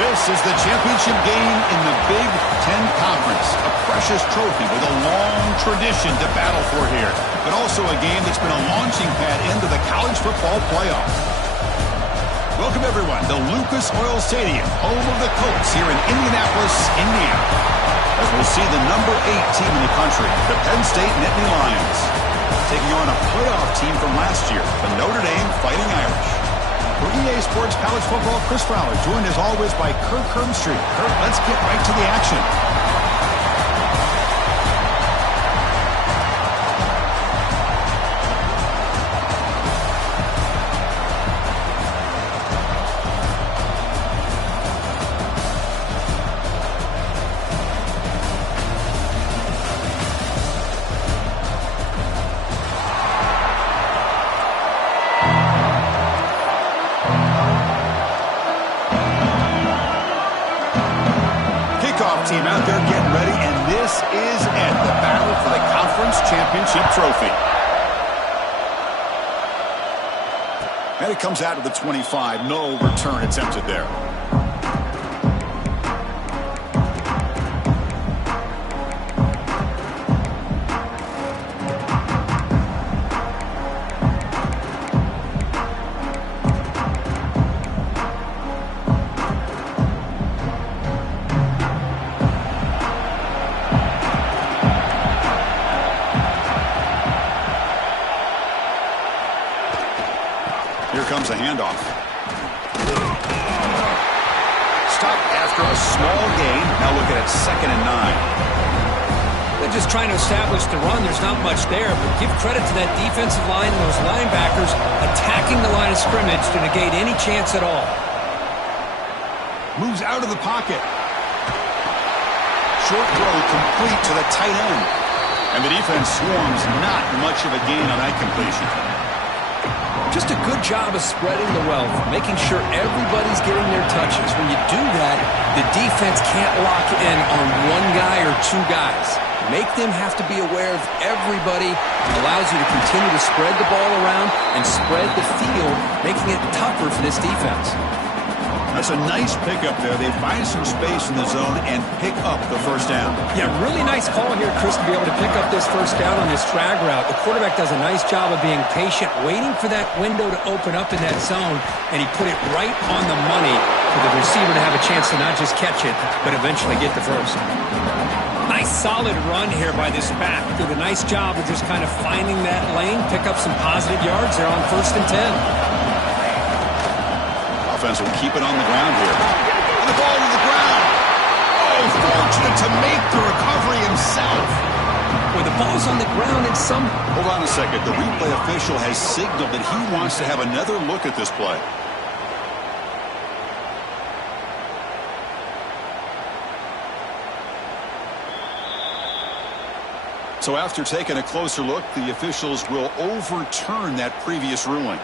This is the championship game in the Big Ten Conference. A precious trophy with a long tradition to battle for here. But also a game that's been a launching pad into the college football playoff. Welcome, everyone, to Lucas Oil Stadium, home of the Colts here in Indianapolis, Indiana. As we'll see the number 8 team in the country, the Penn State Nittany Lions, taking on a playoff team from last year, the Notre Dame Fighting Irish. For EA Sports College Football, Chris Fowler, joined as always by Kirk Herbstreit. Kirk, let's get right to the action. Team out there getting ready, and this is it, the battle for the conference championship trophy. And it comes out of the 25. No return attempted there. Here comes a handoff. Stop after a small gain. Now look at it, 2nd and 9. They're just trying to establish the run. There's not much there, but give credit to that defensive line and those linebackers attacking the line of scrimmage to negate any chance at all. Moves out of the pocket. Short throw complete to the tight end. And the defense swarms, not much of a gain on that completion. Just a good job of spreading the wealth, making sure everybody's getting their touches. When you do that, the defense can't lock in on one guy or two guys. Make them have to be aware of everybody. It allows you to continue to spread the ball around and spread the field, making it tougher for this defense. That's a nice pickup there. They find some space in the zone and pick up the first down. Yeah, really nice call here, Chris, to be able to pick up this first down on this drag route. The quarterback does a nice job of being patient, waiting for that window to open up in that zone, and he put it right on the money for the receiver to have a chance to not just catch it, but eventually get the first. Nice solid run here by this back. Did a nice job of just kind of finding that lane, pick up some positive yards there on 1st and 10. Offense will keep it on the ground here. And the ball to the ground. Oh, fortunate to make the recovery himself. When the ball's on the ground and some... Hold on a second. The replay official has signaled that he wants to have another look at this play. So after taking a closer look, the officials will overturn that previous ruling.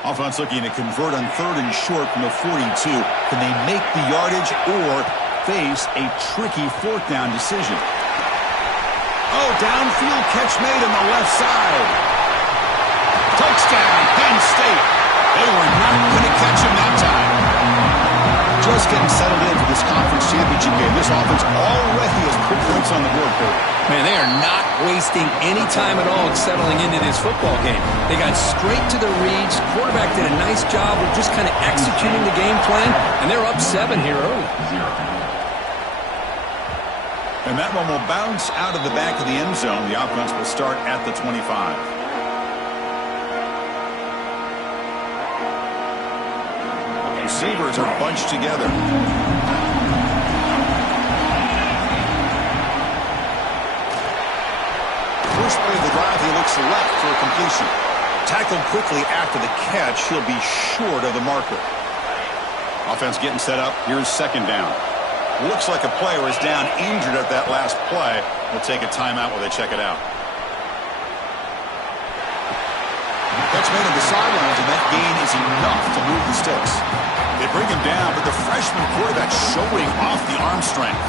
Offense looking to convert on 3rd and short from the 42. Can they make the yardage or face a tricky 4th down decision? Oh, downfield catch made on the left side. Touchdown, Penn State. They were not going to catch him that time. Just getting settled in for this conference championship game. This offense already has put points on the board, Kurt. Man, they are not wasting any time at all settling into this football game. They got straight to the reads. Quarterback did a nice job of just kind of executing the game plan, and they're up 7 here early. And that one will bounce out of the back of the end zone. The offense will start at the 25. Receivers are bunched together. First play of the drive, he looks left for a completion. Tackled quickly after the catch, he'll be short of the marker. Offense getting set up. Here's 2nd down. Looks like a player is down injured at that last play. We'll take a timeout while they check it out. That's made on the sidelines, and that gain is enough to move the sticks. They bring him down, but the freshman quarterback showing off the arm strength.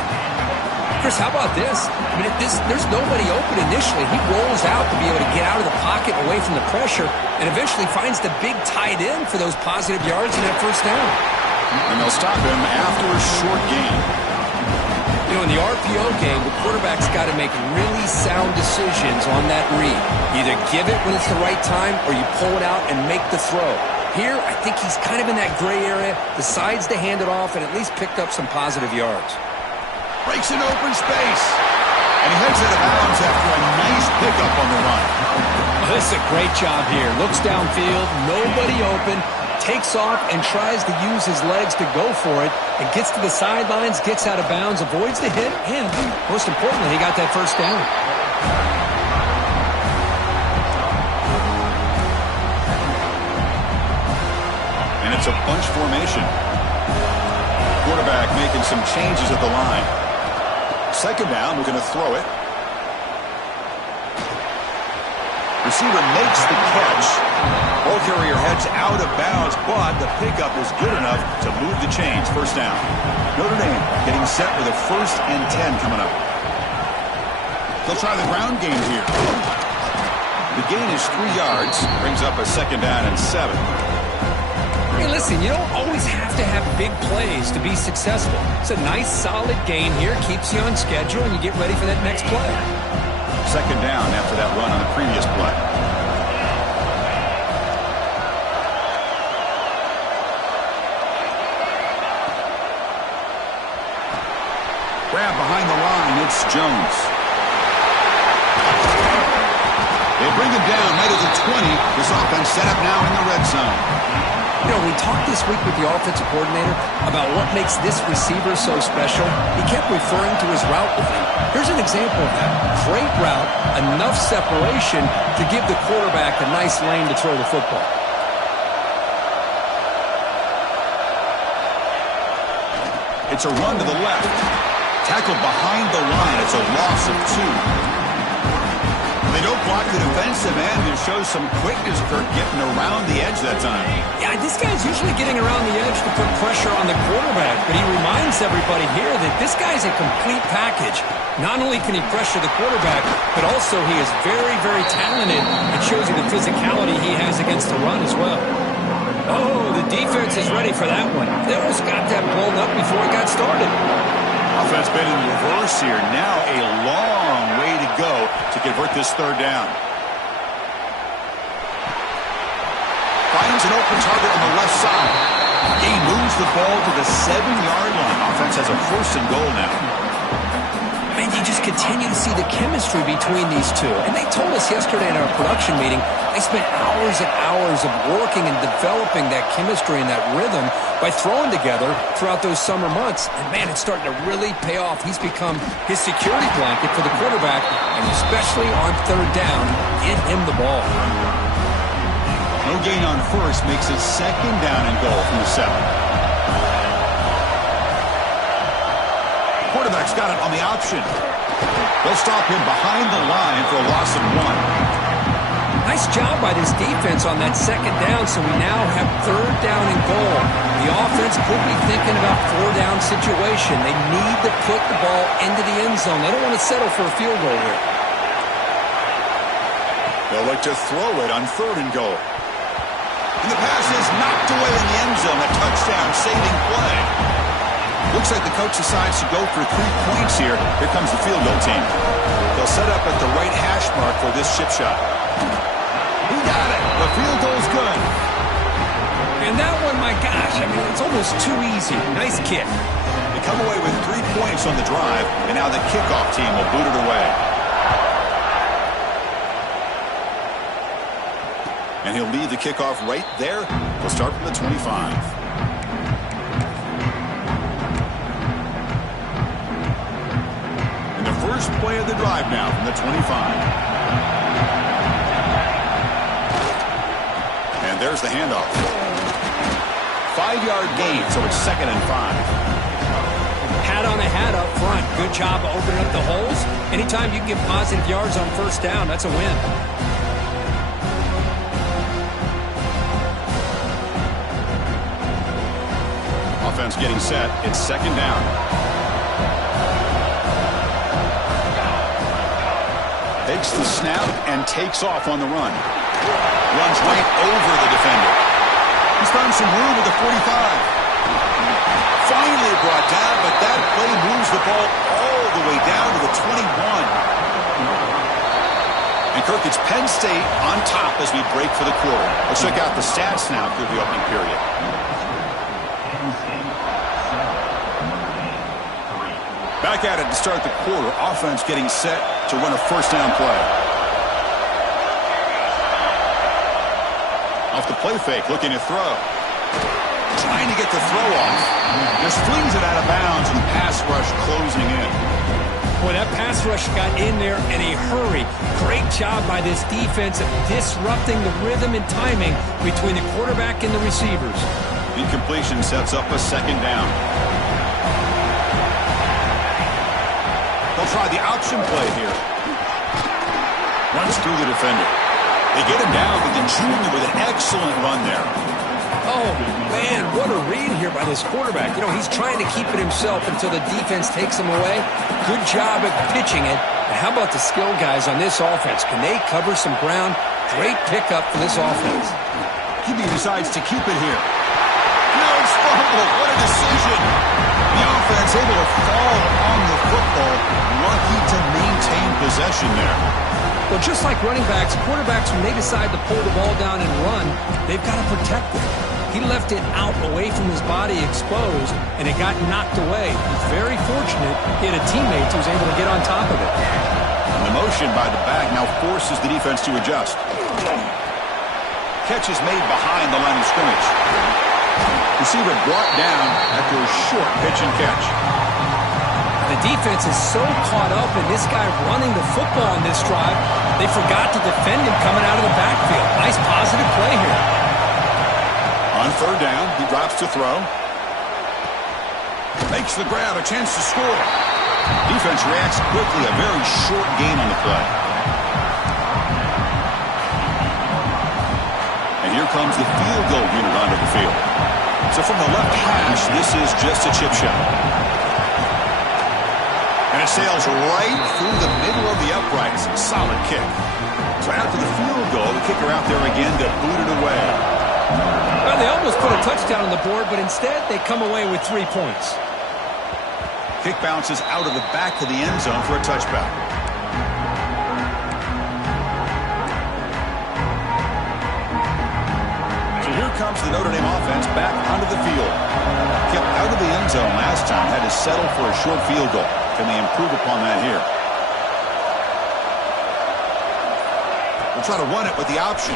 Chris, how about this? I mean, there's nobody open initially. He rolls out to be able to get out of the pocket away from the pressure and eventually finds the big tight end for those positive yards in that first down. And they'll stop him after a short gain. You know, in the RPO game, the quarterback's got to make really sound decisions on that read. Either give it when it's the right time or you pull it out and make the throw. Here, I think he's kind of in that gray area, decides to hand it off and at least picked up some positive yards. Breaks an open space. And he heads out of bounds after a nice pickup on the run. Oh, this is a great job here. Looks downfield, nobody open, takes off and tries to use his legs to go for it, and gets to the sidelines, gets out of bounds, avoids the hit, and most importantly, he got that first down. And it's a bunch formation. Quarterback making some changes at the line. Second down, we're going to throw it. Receiver makes the catch. Ball carrier heads out of bounds, but the pickup is good enough to move the chains. First down. Notre Dame getting set with a 1st and 10 coming up. They'll try the ground game here. The gain is 3 yards. Brings up a 2nd down and 7. Hey, listen, you don't always have to have big plays to be successful. It's a nice, solid gain here. Keeps you on schedule, and you get ready for that next play. 2nd down after that run on the previous play. Grab behind the line. It's Jones. They bring him down right at the 20. This offense set up now in the red zone. You know, we talked this week with the offensive coordinator about what makes this receiver so special. He kept referring to his route running. Here's an example of that. Great route, enough separation to give the quarterback a nice lane to throw the football. It's a run to the left. Tackled behind the line. It's a loss of 2. They don't block the defensive end and show some quickness, Kirk, getting around the edge that time. Yeah, this guy's usually getting around the edge to put pressure on the quarterback, but he reminds everybody here that this guy's a complete package. Not only can he pressure the quarterback, but also he is very, very talented and shows you the physicality he has against the run as well. Oh, the defense is ready for that one. They almost got that blown up before it got started. Offense been in reverse here. Now a long way to go to convert this 3rd down. Finds an open target on the left side. He moves the ball to the 7-yard line. Offense has a 1st and goal now. Man, you just continue to see the chemistry between these two. And they told us yesterday in our production meeting, they spent hours and hours of working and developing that chemistry and that rhythm by throwing together throughout those summer months. And, man, it's starting to really pay off. He's become his security blanket for the quarterback, and especially on 3rd down, get him the ball. No gain on 1st makes it 2nd down and goal from the 7. Quarterback's got it on the option. They'll stop him behind the line for a loss of 1. Nice job by this defense on that 2nd down, so we now have 3rd down and goal. The offense could be thinking about 4-down situation. They need to put the ball into the end zone. They don't want to settle for a field goal here. They'll look to throw it on 3rd and goal. And the pass is knocked away in the end zone. A touchdown saving play. Looks like the coach decides to go for 3 points here. Here comes the field goal team. They'll set up at the right hash mark for this chip shot. He got it. The field goal's good. And that one, my gosh, I mean, it's almost too easy. Nice kick. They come away with 3 points on the drive, and now the kickoff team will boot it away. And he'll lead the kickoff right there. They'll start from the 25. And the first play of the drive now from the 25. And there's the handoff. 5-yard gain, so it's 2nd and 5. Hat on a hat up front. Good job opening up the holes. Anytime you can get positive yards on 1st down, that's a win. Offense getting set. It's 2nd down. Takes the snap and takes off on the run. Runs right over the defender. He's found some room at the 45. Finally brought down, but that play moves the ball all the way down to the 21. And Kirk, it's Penn State on top as we break for the quarter. Let's check out the stats now through the opening period. Back at it to start the quarter. Offense getting set to run a first down play. Off the play fake, looking to throw. Trying to get the throw off. Just flings it out of bounds, and the pass rush closing in. Boy, that pass rush got in there in a hurry. Great job by this defense of disrupting the rhythm and timing between the quarterback and the receivers. Incompletion sets up a second down. They'll try the option play here. Runs through the defender. They get him down, but the junior with an excellent run there. Oh, man, what a read here by this quarterback. You know, he's trying to keep it himself until the defense takes him away. Good job at pitching it. And how about the skill guys on this offense? Can they cover some ground? Great pickup for this offense. He decides to keep it here. Huge fumble. What a decision. The offense able to fall on the football. Lucky to maintain possession there. Well, just like running backs, quarterbacks, when they decide to pull the ball down and run, they've got to protect it. He left it out away from his body exposed, and it got knocked away. He's very fortunate he had a teammate who was able to get on top of it. And the motion by the back now forces the defense to adjust. Catch is made behind the line of scrimmage. Receiver brought down after a short pitch and catch. The defense is so caught up in this guy running the football on this drive, they forgot to defend him coming out of the backfield. Nice positive play here. On third down, he drops to throw. Makes the grab, a chance to score. Defense reacts quickly, a very short gain on the play. And here comes the field goal unit onto the field. So from the left hash, this is just a chip shot. And it sails right through the middle of the uprights. Solid kick. So after the field goal, the kicker out there again to boot it away. Well, they almost put a touchdown on the board, but instead they come away with 3 points. Kick bounces out of the back of the end zone for a touchback. So here comes the Notre Dame offense back onto the field. Kept out of the end zone last time, had to settle for a short field goal. Can they improve upon that here? We'll try to run it with the option.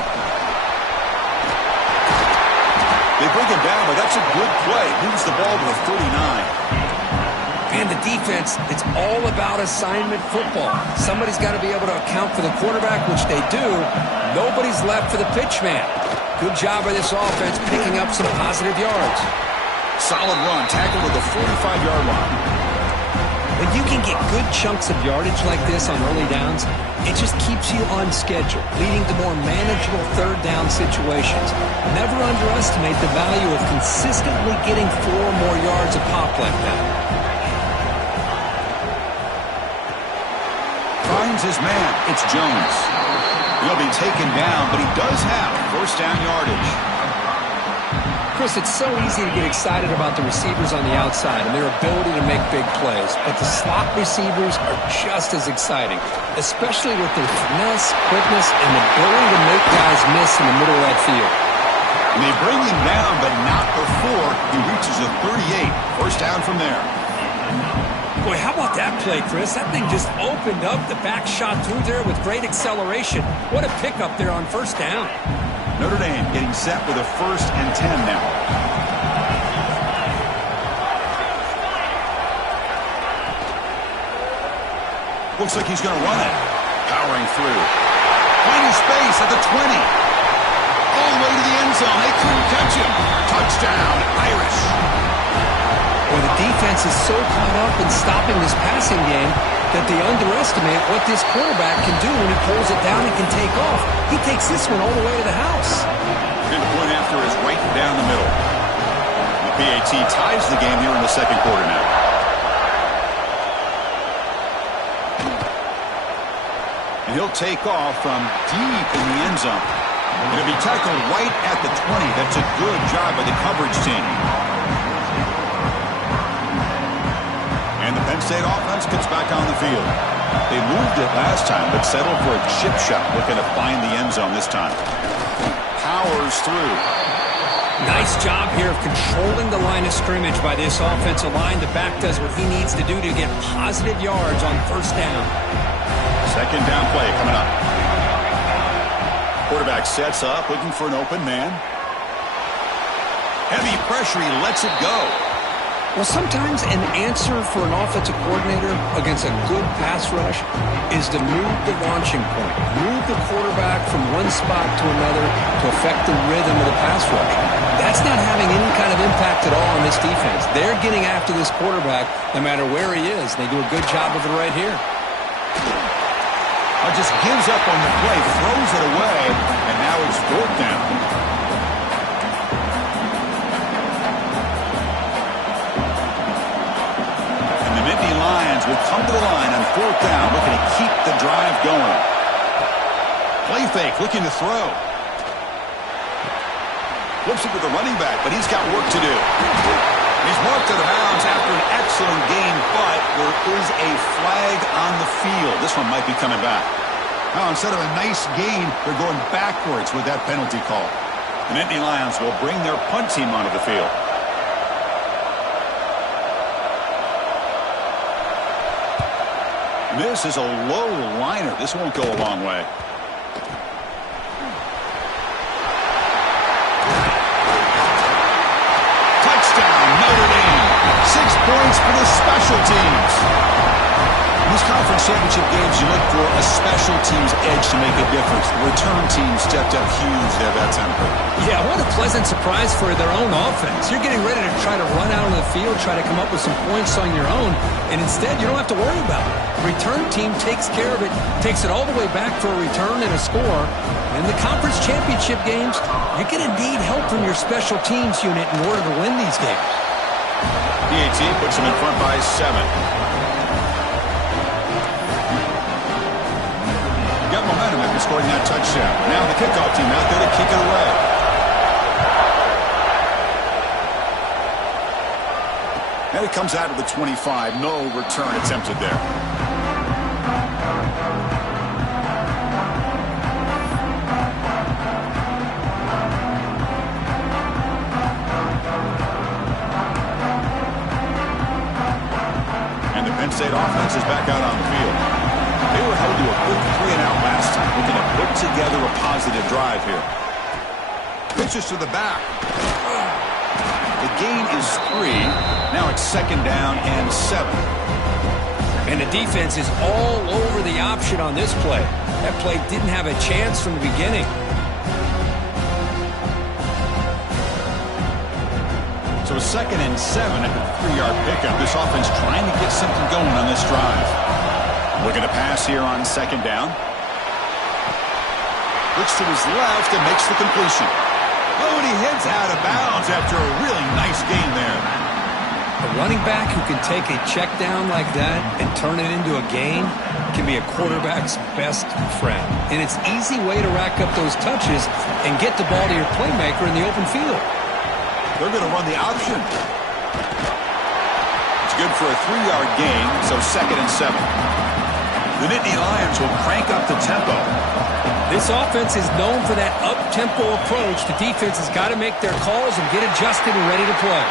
They bring him down, but that's a good play. Moves the ball to the 39. And the defense, it's all about assignment football. Somebody's got to be able to account for the quarterback, which they do. Nobody's left for the pitch man. Good job by this offense picking up some positive yards. Solid run, tackled to the 45-yard line. When you can get good chunks of yardage like this on early downs, it just keeps you on schedule, leading to more manageable third down situations. Never underestimate the value of consistently getting 4 more yards a pop like that. Finds his man. It's Jones. He'll be taken down, but he does have first down yardage. Chris, it's so easy to get excited about the receivers on the outside and their ability to make big plays, but the slot receivers are just as exciting, especially with their finesse, quickness, and the ability to make guys miss in the middle of that field. And they bring him down, but not before he reaches the 38. First down from there. Boy, how about that play, Chris? That thing just opened up. The back shot through there with great acceleration. What a pickup there on first down. Notre Dame getting set with a 1st and 10 now. Looks like he's going to run it. Powering through. Finding space at the 20. All the way to the end zone. They couldn't catch him. Touchdown, Irish. Well, the defense is so caught up in stopping this passing game that they underestimate what this quarterback can do when he pulls it down and can take off. He takes this one all the way to the house. And the point after is right down the middle. The PAT ties the game here in the second quarter now. And he'll take off from deep in the end zone. It'll be tackled right at the 20. That's a good job by the coverage team. And the Penn State offense gets back on the field. They moved it last time, but settled for a chip shot, looking to find the end zone this time. Powers through. Nice job here of controlling the line of scrimmage by this offensive line. The back does what he needs to do to get positive yards on first down. Second down play coming up. Quarterback sets up, looking for an open man. Heavy pressure, he lets it go. Well, sometimes an answer for an offensive coordinator against a good pass rush is to move the launching point, move the quarterback from one spot to another to affect the rhythm of the pass rush. That's not having any kind of impact at all on this defense. They're getting after this quarterback no matter where he is. They do a good job of it right here. Just gives up on the play, throws it away, and now it's fourth down. Lions will come to the line on fourth down, looking to keep the drive going. Play fake, looking to throw. Flips it to the running back, but he's got work to do. He's marked out of bounds after an excellent game, but there is a flag on the field. This one might be coming back. Now, instead of a nice gain, they're going backwards with that penalty call. The Nittany Lions will bring their punt team onto the field. This is a low liner. This won't go a long way. Touchdown, Notre Dame. 6 points for the special teams. In these conference championship games, you look for a special teams edge to make a difference. The return team stepped up huge there that time. Yeah, what a pleasant surprise for their own offense. You're getting ready to try to run out on the field, try to come up with some points on your own, and instead you don't have to worry about it. Return team takes care of it, takes it all the way back for a return and a score. In the conference championship games, you're going to need help from your special teams unit in order to win these games. BIG puts them in front by 7. Got momentum after scoring that touchdown. Now the kickoff team out there to kick it away. And it comes out of the 25. No return attempted there. And the Penn State offense is back out on the field. They were held to a quick 3-and-out last time, looking to put together a positive drive here. Pitches to the back. The gain is 3. Now it's second down and 7. And the defense is all over the option on this play. That play didn't have a chance from the beginning. So second and 7 at the 3-yard pickup. This offense trying to get something going on this drive. Looking to pass here on second down. Looks to his left and makes the completion. Oh, and he heads out of bounds after a really nice game there. A running back who can take a check down like that and turn it into a gain can be a quarterback's best friend. And it's an easy way to rack up those touches and get the ball to your playmaker in the open field. They're going to run the option. It's good for a 3-yard gain, so second and 7. The Nittany Lions will crank up the tempo. This offense is known for that up-tempo approach. The defense has got to make their calls and get adjusted and ready to play.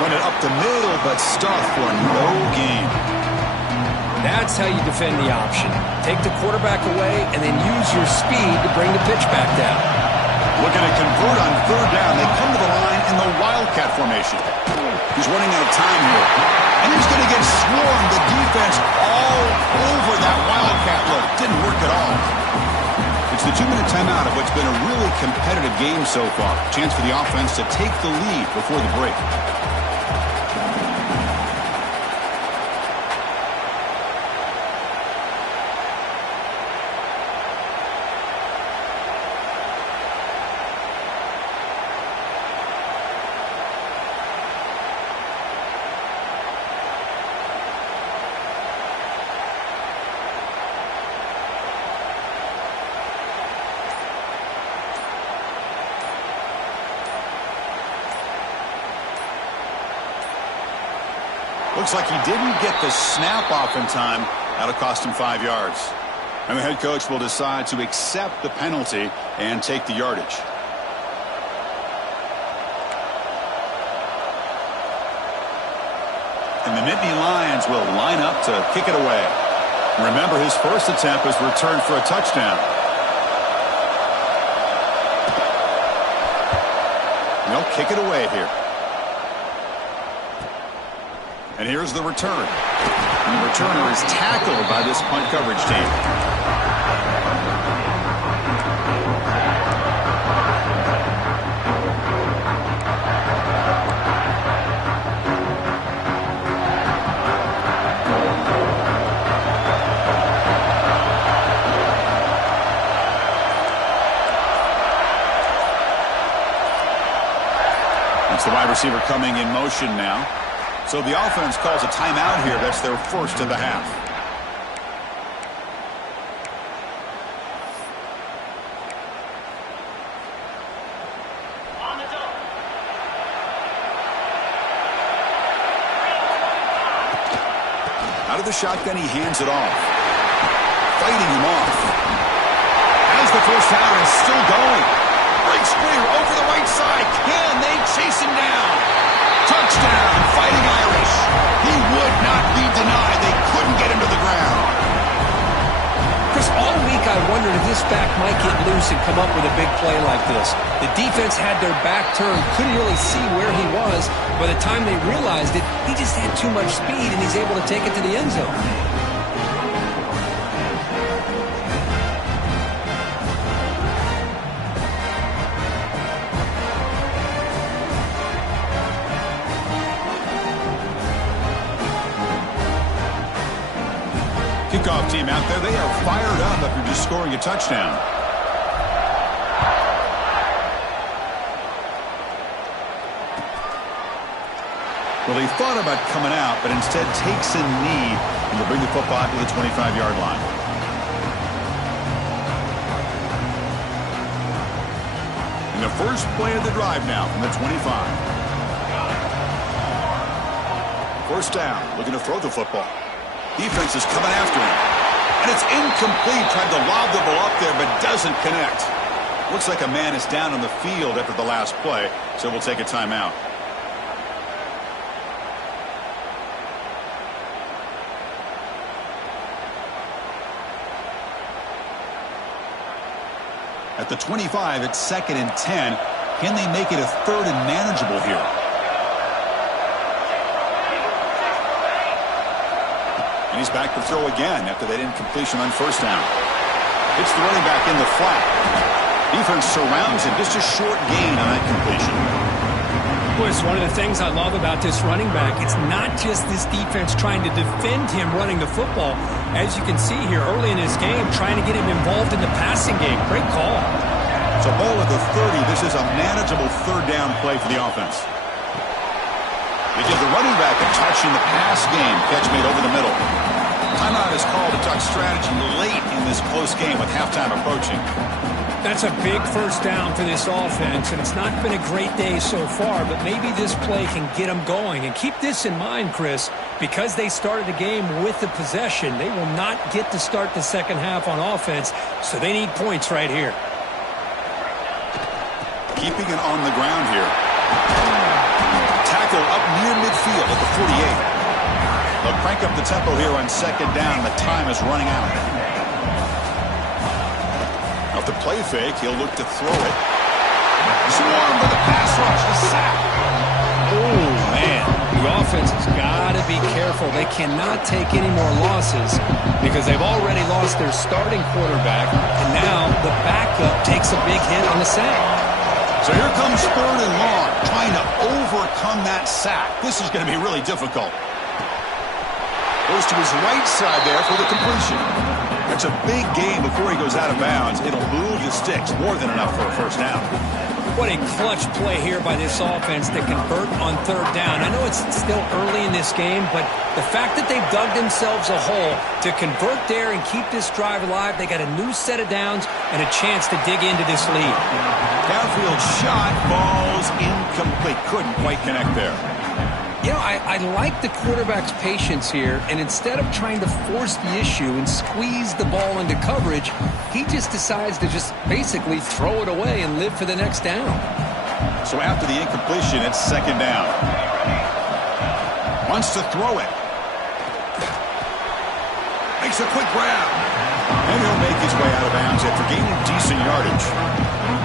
Run it up the middle, but stuff for no gain. That's how you defend the option. Take the quarterback away and then use your speed to bring the pitch back down. Looking to convert on third down. They come to the line in the Wildcat formation. He's running out of time here. And he's going to get swarmed. The defense all over that Wildcat look. Didn't work at all. It's the 2-minute timeout of what's been a really competitive game so far. Chance for the offense to take the lead before the break. Looks like he didn't get the snap off in time. That'll cost him 5 yards. And the head coach will decide to accept the penalty and take the yardage. And the Nittany Lions will line up to kick it away. Remember, his first attempt was returned for a touchdown. They'll kick it away here. And here's the return. And the returner is tackled by this punt coverage team. It's the wide receiver coming in motion now. So the offense calls a timeout here. That's their first of the half. Out of the shotgun, he hands it off. Fighting him off. As the first down is still going. Great screen over the right side. Can they chase him down? Touchdown, Fighting Irish. He would not be denied. They couldn't get him to the ground. Chris, all week I wondered if this back might get loose and come up with a big play like this. The defense had their back turned, couldn't really see where he was. By the time they realized it, he just had too much speed, and he's able to take it to the end zone. Kickoff team out there, they are fired up after just scoring a touchdown. Well, he thought about coming out, but instead takes a knee and will bring the football to the 25-yard line. And the first play of the drive now from the 25. First down, looking to throw the football. Defense is coming after him. And it's incomplete. Tried to lob the ball up there, but doesn't connect. Looks like a man is down on the field after the last play, so we'll take a timeout. At the 25, it's 2nd and 10. Can they make it a 3rd and manageable here? And he's back to throw again after that incompletion on first down. Hits the running back in the flat. Defense surrounds him. Just a short gain on that completion. Boy, it's one of the things I love about this running back. It's not just this defense trying to defend him running the football. As you can see here early in this game, trying to get him involved in the passing game. Great call. So ball at the 30. This is a manageable 3rd down play for the offense. They give the running back a touch in the pass game. Catch made over the middle. Timeout is called to talk strategy late in this close game with halftime approaching. That's a big first down for this offense, and it's not been a great day so far, but maybe this play can get them going. And keep this in mind, Chris, because they started the game with the possession, they will not get to start the second half on offense, so they need points right here. Keeping it on the ground here. Tackle up near midfield at the 48. They'll crank up the tempo here on 2nd down. The time is running out. Off the play fake, he'll look to throw it. Swarmed by the pass rush, the sack. Oh, man. The offense has got to be careful. They cannot take any more losses because they've already lost their starting quarterback, and now the backup takes a big hit on the sack. So here comes 3rd and long, trying to overcome that sack. This is going to be really difficult. Goes to his right side there for the completion. That's a big gain before he goes out of bounds. It'll move the sticks, more than enough for a first down. What a clutch play here by this offense to convert on 3rd down. I know it's still early in this game, but the fact that they've dug themselves a hole to convert there and keep this drive alive, they got a new set of downs and a chance to dig into this lead. Downfield shot, falls incomplete. Couldn't quite connect there. I like the quarterback's patience here, and instead of trying to force the issue and squeeze the ball into coverage, he just decides to just basically throw it away and live for the next down. So after the incompletion, it's second down. Wants to throw it. Makes a quick grab. And he'll make his way out of bounds after gaining decent yardage.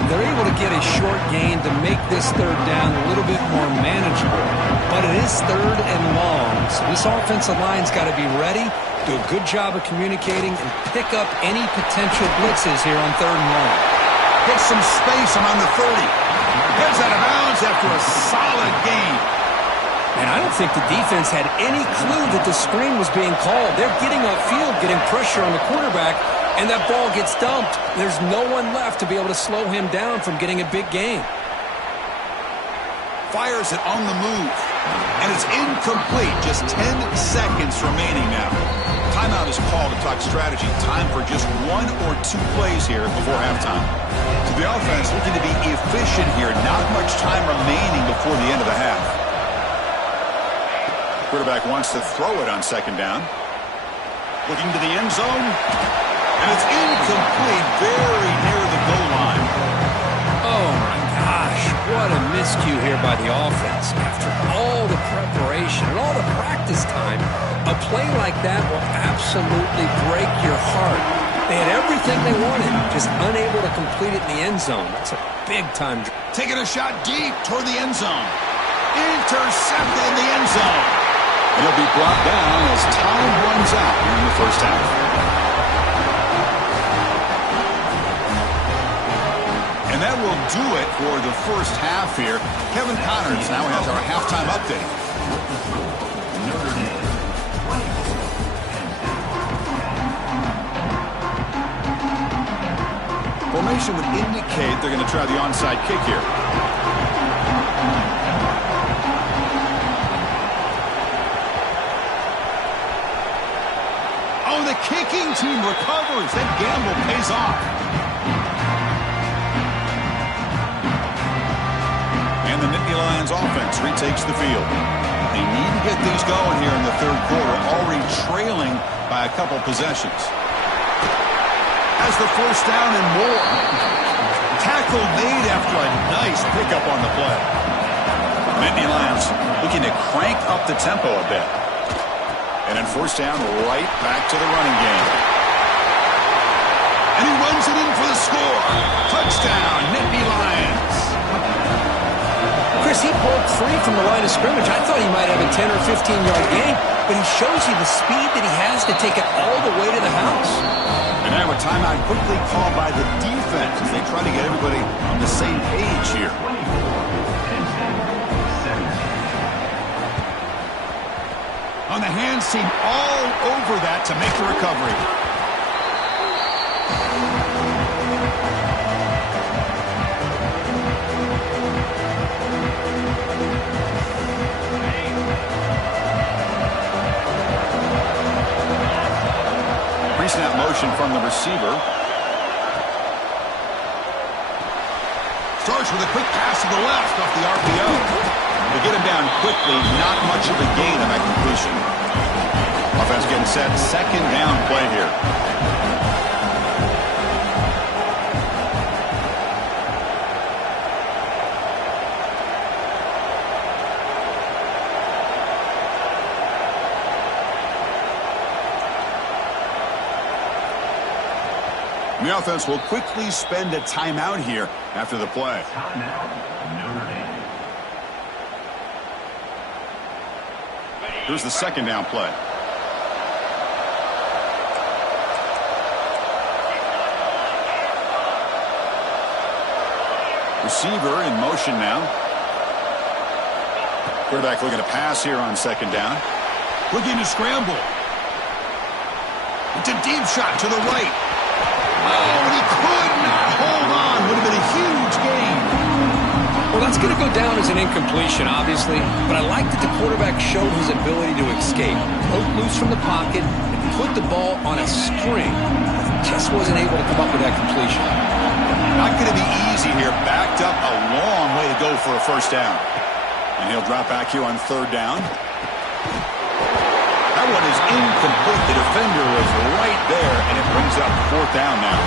They're able to get a short gain to make this third down a little bit more manageable. But it is third and long, so this offensive line's got to be ready, do a good job of communicating, and pick up any potential blitzes here on third and long. Gets some space around the 30. Gets out of bounds after a solid gain. And I don't think the defense had any clue that the screen was being called. They're getting upfield, getting pressure on the quarterback, and that ball gets dumped. There's no one left to be able to slow him down from getting a big gain. Fires it on the move. And it's incomplete. Just 10 seconds remaining now. Timeout is called to talk strategy. Time for just 1 or 2 plays here before halftime. So the offense looking to be efficient here. Not much time remaining before the end of the half. Quarterback wants to throw it on second down. Looking to the end zone. And it's incomplete. Very near the goal line. Oh, my gosh. What a miscue here by the offense. After all the preparation and all the practice time, a play like that will absolutely break your heart. They had everything they wanted, just unable to complete it in the end zone. That's a big-time. Taking a shot deep toward the end zone. Intercepted in the end zone. And he'll be brought down as time runs out here in the first half. And that will do it for the first half here. Kevin Connors now has our halftime update. Formation would indicate they're going to try the onside kick here. Oh, the kicking team recovers. That gamble pays off. And the Nittany Lions offense retakes the field. They need to get things going here in the third quarter, already trailing by a couple possessions. Has the first down and more. Tackle made after a nice pickup on the play. Nittany Lions looking to crank up the tempo a bit. And then first down, right back to the running game. And he runs it in for the score. Touchdown, Nittany Lions. Chris, he broke free from the line of scrimmage. I thought he might have a 10 or 15-yard gain, but he shows you the speed that he has to take it all the way to the house. And now a timeout quickly called by the defense as they try to get everybody on the same page here. On the hands team all over that to make the recovery. Pre-snap motion from the receiver. Starts with a quick pass to the left off the RPO. To get him down quickly, not much of a gain on that completion. Offense getting set, second down play here. The offense will quickly spend a timeout here after the play. Here's the second down play. Receiver in motion now. Quarterback looking to pass here on second down. Looking to scramble. It's a deep shot to the right. Oh, and he could not hold on. Would have been a huge gain. Well, that's going to go down as an incompletion, obviously, but I like that the quarterback showed his ability to escape. Broke loose from the pocket and put the ball on a string. Just wasn't able to come up with that completion. Not going to be easy here. Backed up a long way to go for a first down. And he'll drop back here on third down. That one is incomplete. The defender was right there, and it brings up fourth down now.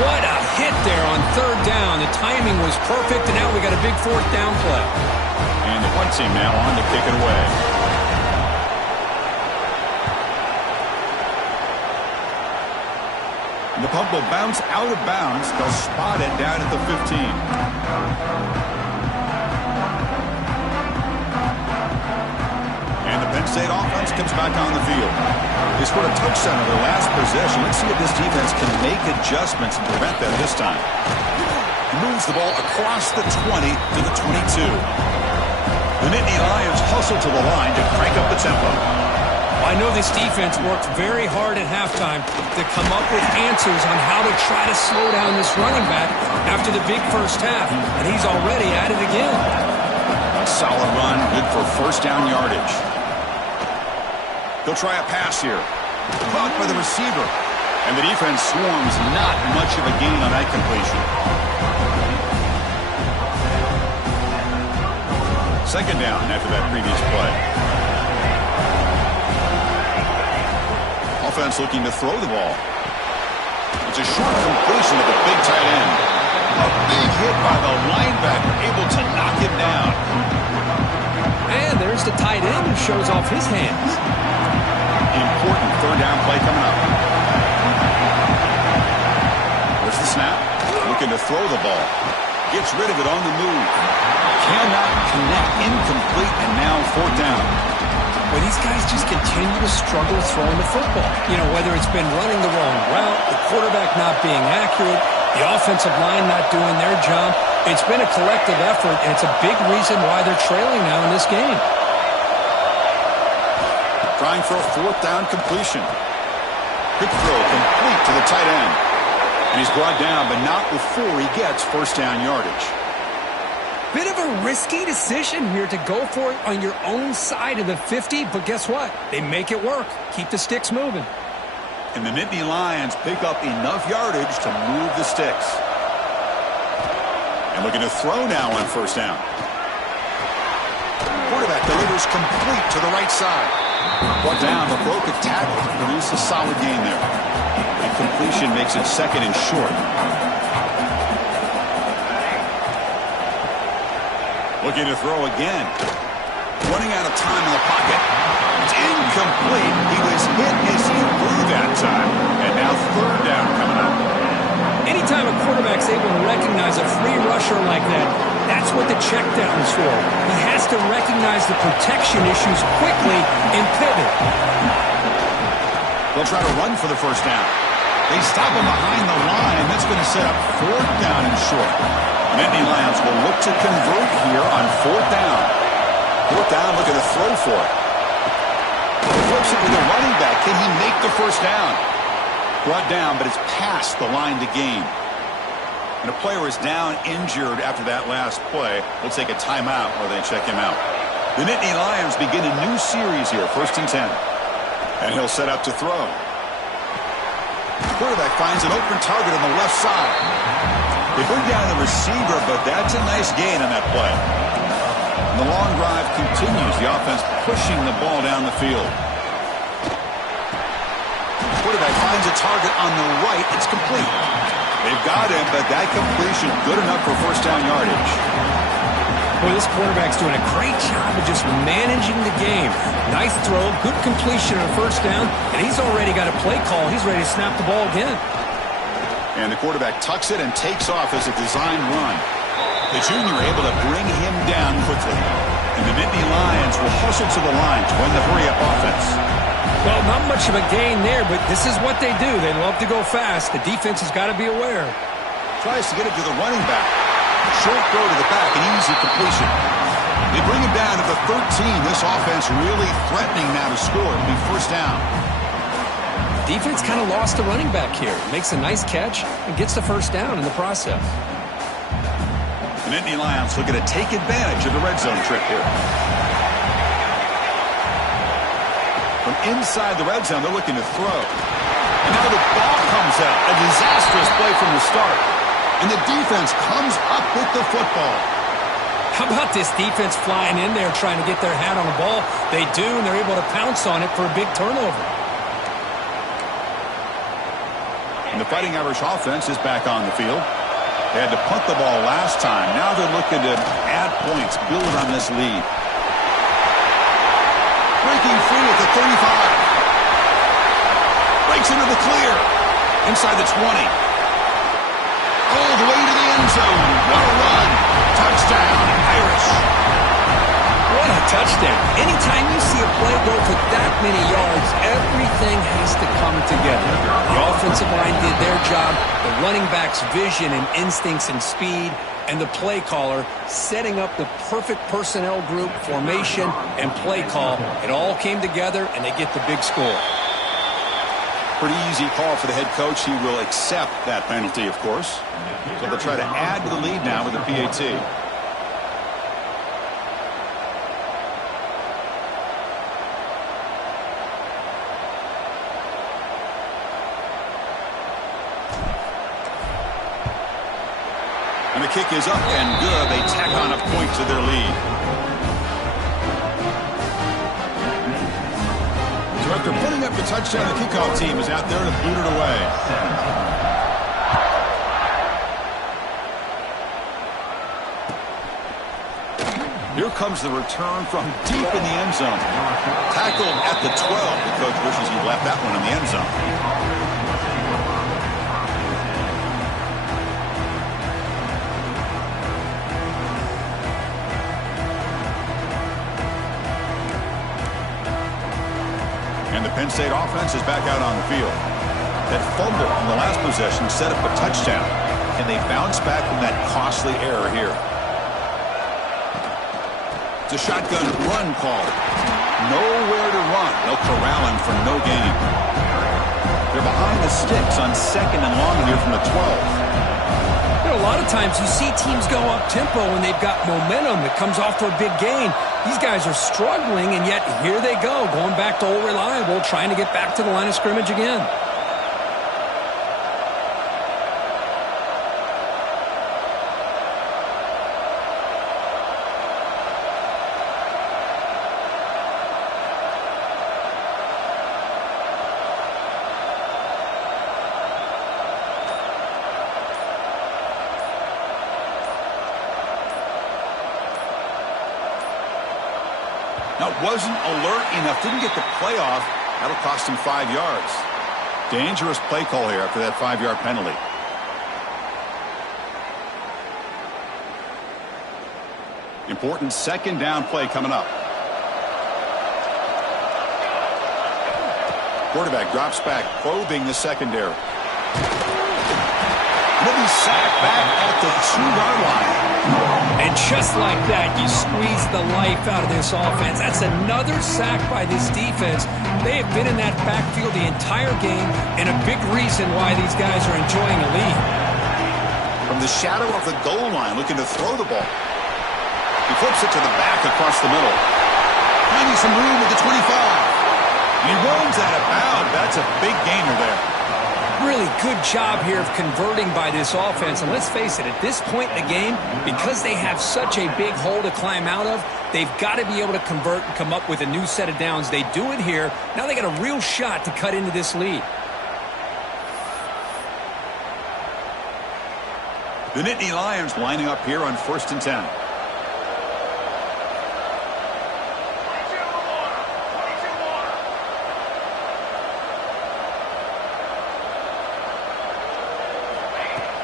What a hit there on third down. The timing was perfect, and now we got a big fourth down play. And the punt team now on to kick it away. The punt will bounce out of bounds. They'll spot it down at the 15. And the Penn State offense comes back on the field. They scored a touchdown on their last possession. Let's see if this defense can make adjustments and prevent that this time. He moves the ball across the 20 to the 22. The Nittany Lions hustle to the line to crank up the tempo. I know this defense worked very hard at halftime to come up with answers on how to try to slow down this running back after the big first half, and he's already at it again. A solid run, good for first down yardage. They'll try a pass here. Caught by the receiver. And the defense swarms, not much of a gain on that completion. Second down after that previous play. Offense looking to throw the ball. It's a short completion of the big tight end. A big hit by the linebacker, able to knock him down. And there's the tight end who shows off his hands. Important third down play coming up. There's the snap. Looking to throw the ball. Gets rid of it on the move. Cannot connect. Incomplete, and now fourth down. Well, these guys just continue to struggle throwing the football. You know, whether it's been running the wrong route, the quarterback not being accurate, the offensive line not doing their job. It's been a collective effort, and it's a big reason why they're trailing now in this game. Trying for a fourth down completion. Quick throw complete to the tight end. And he's brought down, but not before he gets first down yardage. Bit of a risky decision here to go for it on your own side of the 50, but guess what? They make it work. Keep the sticks moving. And the Nittany Lions pick up enough yardage to move the sticks. And looking to throw now on first down. Quarterback delivers complete to the right side. Brought down, but broke a tackle to produce a solid gain there. And completion makes it second and short. Looking to throw again. Running out of time in the pocket. It's incomplete. He was hit as he threw that time. And now third down coming up. Anytime a quarterback's able to recognize a free rusher like that, that's what the check down is for. He has to recognize the protection issues quickly and pivot. They'll try to run for the first down. They stop him behind the line. That's going to set up fourth down and short. Nittany Lions will look to convert here on fourth down. Fourth down, looking to throw for it. Flips it to the running back. Can he make the first down? Brought down, but it's past the line to gain. And a player is down injured after that last play. We'll take a timeout while they check him out. The Nittany Lions begin a new series here, 1st and 10. And he'll set up to throw. The quarterback finds an open target on the left side. They bring down the receiver, but that's a nice gain on that play. And the long drive continues. The offense pushing the ball down the field. The quarterback finds a target on the right. It's complete. They've got him, but that completion good enough for first down yardage. Boy, this quarterback's doing a great job of just managing the game. Nice throw, good completion on first down, and he's already got a play call. He's ready to snap the ball again. And the quarterback tucks it and takes off as a design run. The junior able to bring him down quickly. And the Nittany Lions will hustle to the line to win the hurry-up offense. Well, not much of a gain there, but this is what they do. They love to go fast. The defense has got to be aware. Tries to get it to the running back. Short throw to the back, an easy completion. They bring him down to the 13. This offense really threatening now to score. It'll be first down. Defense kind of lost the running back here. Makes a nice catch and gets the first down in the process. The Nittany Lions looking to take advantage of the red zone trip here. From inside the red zone, they're looking to throw. And now the ball comes out. A disastrous play from the start. And the defense comes up with the football. How about this defense flying in there trying to get their hat on the ball? They do, and they're able to pounce on it for a big turnover. And the Fighting Irish offense is back on the field. They had to punt the ball last time. Now they're looking to add points, build on this lead. Breaking free at the 35. Breaks into the clear. Inside the 20. All the way to the end zone. What a run. Touchdown, Irish. What a touchdown. Anytime you see a play go for that many yards, everything has to come together. The offensive line did their job, the running back's vision and instincts and speed, and the play caller setting up the perfect personnel group, formation, and play call. It all came together, and they get the big score. Pretty easy call for the head coach. He will accept that penalty, of course. So they'll try to add to the lead now with the PAT. And the kick is up and good. They tack on a point to their lead. So after putting up the touchdown, the kickoff team is out there to boot it away. Here comes the return from deep in the end zone. Tackled at the 12. The coach wishes he left that one in the end zone. And the Penn State offense is back out on the field. That fumble in the last possession set up a touchdown. And they bounce back from that costly error here. It's a shotgun run call. Nowhere to run. They'll corral him for no gain. They're behind the sticks on 2nd and long here from the 12. A lot of times you see teams go up-tempo when they've got momentum that comes off for a big gain. These guys are struggling, and yet here they go, going back to old reliable, trying to get back to the line of scrimmage again. Now, wasn't alert enough, didn't get the play off. That'll cost him 5 yards. Dangerous play call here after that 5-yard penalty. Important 2nd down play coming up. Quarterback drops back, probing the secondary. He'll be sacked back at the 2-yard line. And just like that, you squeeze the life out of this offense. That's another sack by this defense. They have been in that backfield the entire game, and a big reason why these guys are enjoying a lead. From the shadow of the goal line, looking to throw the ball. He flips it to the back across the middle. Finding some room at the 25. He runs out of bounds. That's a big gainer there. Really good job here of converting by this offense. And let's face it, at this point in the game, because they have such a big hole to climb out of, they've got to be able to convert and come up with a new set of downs. They do it here. Now they got a real shot to cut into this lead. The Nittany Lions lining up here on 1st and 10.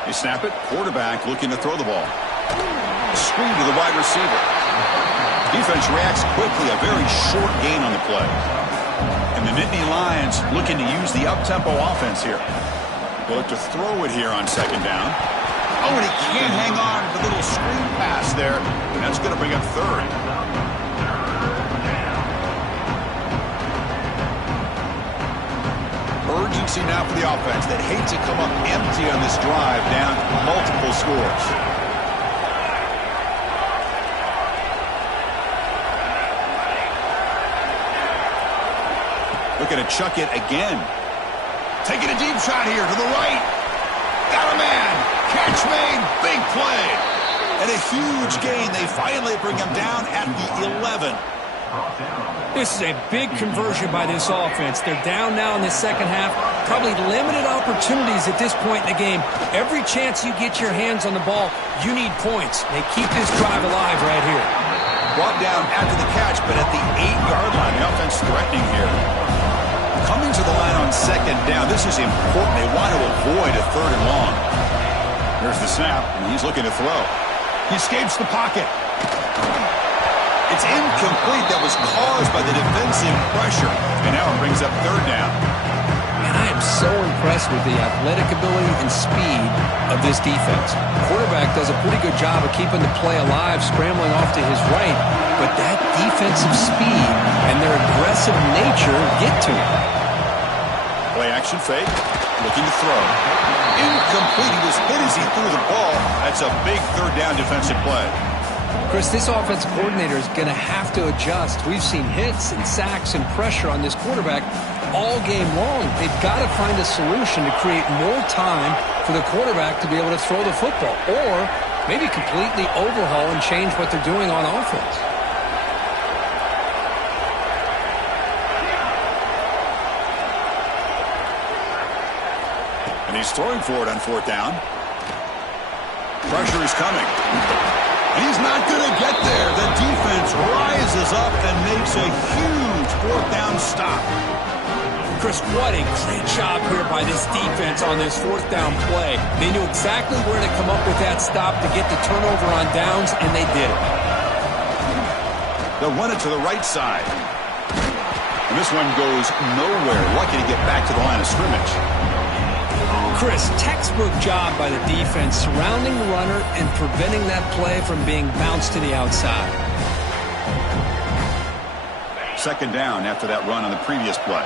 They snap it. Quarterback looking to throw the ball. Screen to the wide receiver. Defense reacts quickly. A very short gain on the play. And the Nittany Lions looking to use the up-tempo offense here. They'll look to throw it here on 2nd down. Oh, and he can't hang on to the little screen pass there. And that's going to bring up 3rd. Urgency now for the offense that hates to come up empty on this drive, down multiple scores. Looking to chuck it again. Taking a deep shot here to the right. Got a man. Catch made. Big play. And a huge gain. They finally bring him down at the 11. This is a big conversion by this offense. They're down now in the second half. Probably limited opportunities at this point in the game. Every chance you get your hands on the ball, you need points. They keep this drive alive right here. Brought down after the catch, but at the 8-yard line. The offense threatening here. Coming to the line on second down. This is important. They want to avoid a 3rd and long. There's the snap, and he's looking to throw. He escapes the pocket. It's incomplete. That was caused by the defensive pressure. And now it brings up 3rd down. And I am so impressed with the athletic ability and speed of this defense. Quarterback does a pretty good job of keeping the play alive, scrambling off to his right. But that defensive speed and their aggressive nature get to him. Play action fake. Looking to throw. Incomplete. He was hit as he threw the ball. That's a big 3rd down defensive play. Chris, this offensive coordinator is going to have to adjust. We've seen hits and sacks and pressure on this quarterback all game long. They've got to find a solution to create more time for the quarterback to be able to throw the football, or maybe completely overhaul and change what they're doing on offense. And he's throwing for it on 4th down. Pressure is coming. He's not going to get there. The defense rises up and makes a huge 4th down stop. Chris, what a great job here by this defense on this 4th down play. They knew exactly where to come up with that stop to get the turnover on downs, and they did. They'll run it to the right side. And this one goes nowhere. Lucky to get back to the line of scrimmage. Chris, textbook job by the defense surrounding the runner and preventing that play from being bounced to the outside. 2nd down after that run on the previous play.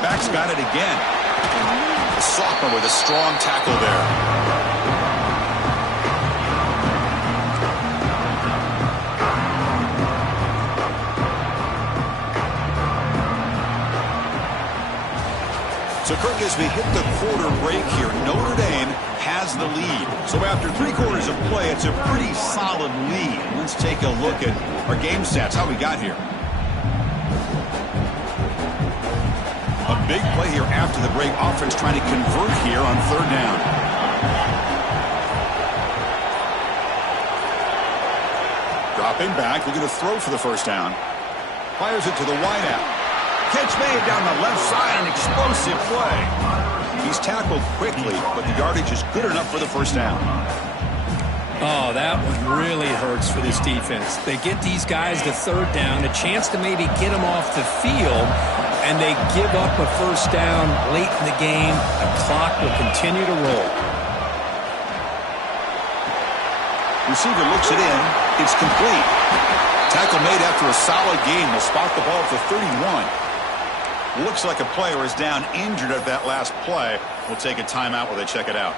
Back's got it again. The sophomore with a strong tackle there. So, Kirk, as we hit the quarter break here, Notre Dame has the lead. So after 3 quarters of play, it's a pretty solid lead. Let's take a look at our game stats, how we got here. A big play here after the break. Offense trying to convert here on 3rd down. Dropping back, looking to throw for the 1st down. Fires it to the wideout. Catch made down the left side, an explosive play. He's tackled quickly, but the yardage is good enough for the 1st down. Oh, that one really hurts for this defense. They get these guys to 3rd down, a chance to maybe get them off the field, and they give up a 1st down late in the game. The clock will continue to roll. Receiver looks it in. It's complete. Tackle made after a solid game. Will spot the ball for 31. Looks like a player is down injured at that last play. We'll take a timeout while they check it out.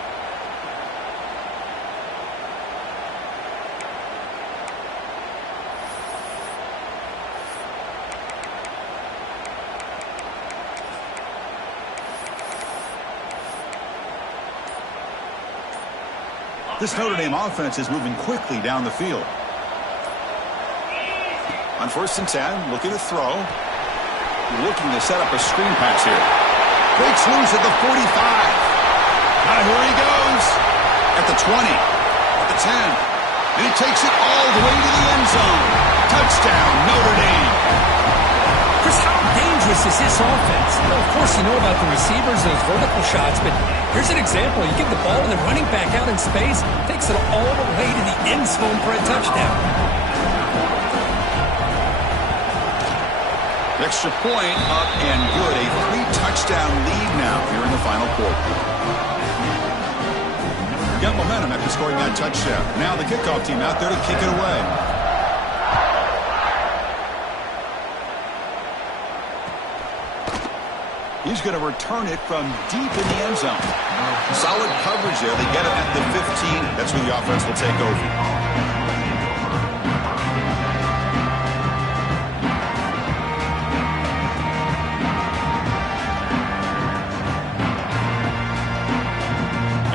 This Notre Dame offense is moving quickly down the field. On 1st and 10, looking to throw. Looking to set up a screen pass here. Breaks loose at the 45. Now here he goes. At the 20. At the 10. And he takes it all the way to the end zone. Touchdown, Notre Dame. Chris, how dangerous is this offense? Well, of course, you know about the receivers, those vertical shots, but here's an example. You give the ball and the running back out in space, takes it all the way to the end zone for a touchdown. Extra point up and good. A 3-touchdown lead now here in the final quarter. Got momentum after scoring that touchdown. Now the kickoff team out there to kick it away. He's going to return it from deep in the end zone. Solid coverage there. They get it at the 15. That's where the offense will take over.